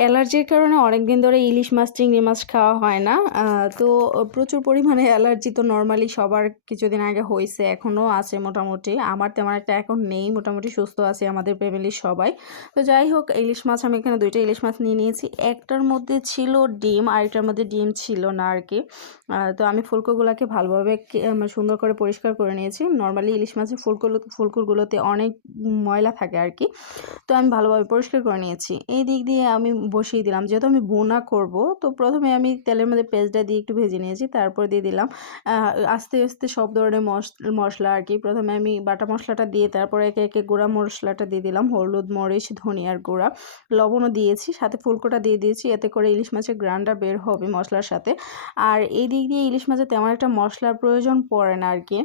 অ্যালার্জির কারণে অনেকদিন ধরে ইলিশ মাছ চিংড়ি মাছ খাওয়া হয় না। তো প্রচুর পরিমাণে অ্যালার্জি তো নরমালি সবার কিছুদিন আগে হইছে, এখনও আছে মোটামুটি। আমার তেমন একটা এখন নেই, মোটামুটি সুস্থ আছি আমাদের ফ্যামিলির সবাই। তো যাই হোক, ইলিশ মাছ আমি এখানে 2টা ইলিশ মাছ নিয়ে নিয়েছি। একটার মধ্যে ছিল ডিম, আরেকটার মধ্যে ডিম ছিল না আর কি। তো আমি ফুলকোগুলোকে ভালোভাবে সুন্দর করে পরিষ্কার করে নিয়েছি। নরমালি ইলিশ মাছের ফুলকুরগুলোতে অনেক ময়লা থাকে আর কি। তো আমি ভালোভাবে পরিষ্কার করে নিয়েছি। এই দিক দিয়ে আমি বসিয়ে দিলাম, যেহেতু আমি ভুনা করব। তো প্রথমে আমি তেলের মধ্যে পেঁয়াজটা দিয়ে একটু ভেজে নিয়েছি, তারপর দিয়ে দিলাম আস্তে আস্তে সব ধরনের মশলা আর কি। প্রথমে আমি বাটা মশলাটা দিয়ে তারপরে একে একে গুঁড়া মশলাটা দিয়ে দিলাম, হলুদ, মরিচ, ধনিয়ার গুঁড়া, লবণও দিয়েছি, সাথে ফুলকোটা দিয়ে দিয়েছি, এতে করে ইলিশ মাছের গ্রানটা বের হবে মশলার সাথে। আর এই দিক দিয়ে ইলিশ মাছে তেমন একটা মশলার প্রয়োজন পড়ে না আর কি।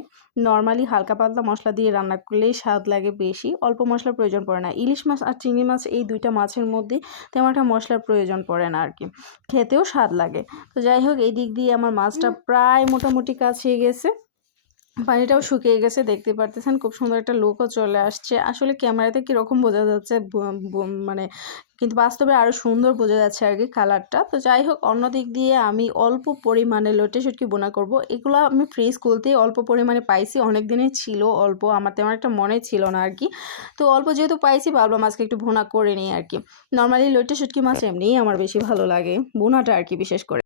নর্মালি হালকা পাতলা মশলা দিয়ে রান্না করলেই স্বাদ লাগে বেশি, অল্প মশলার প্রয়োজন পড়ে না। ইলিশ মাছ আর চিংড়ি মাছ এই 2টা মাছের মধ্যে তেমন একটা মশলার প্রয়োজন পড়ে না আর কি, খেতেও স্বাদ লাগে। তো যাই হোক, এই দিক দিয়ে আমার মাছটা প্রায় মোটামুটি কাছে গেছে, পানিটাও শুকিয়ে গেছে, দেখতে পারতেছেন খুব সুন্দর একটা লুকও চলে আসছে। আসলে ক্যামেরাতে কীরকম বোঝা যাচ্ছে মানে, কিন্তু বাস্তবে আরও সুন্দর বোঝা যাচ্ছে আর কি কালারটা। তো যাই হোক, অন্য দিক দিয়ে আমি অল্প পরিমাণে লোটে শুটকি বোনা করব। এগুলো আমি ফ্রিজ খুলতেই অল্প পরিমাণে পাইছি, অনেক দিনই ছিল অল্প, আমার তেমন একটা মনে ছিল না আর কি। তো অল্প যেহেতু পাইছি, ভাবলাম আজকে একটু ভুনা করে নিই আর কি। নর্মালি লোটে শুটকি মাছ এমনিই আমার বেশি ভালো লাগে, ভুনাটা আর কি বিশেষ করে।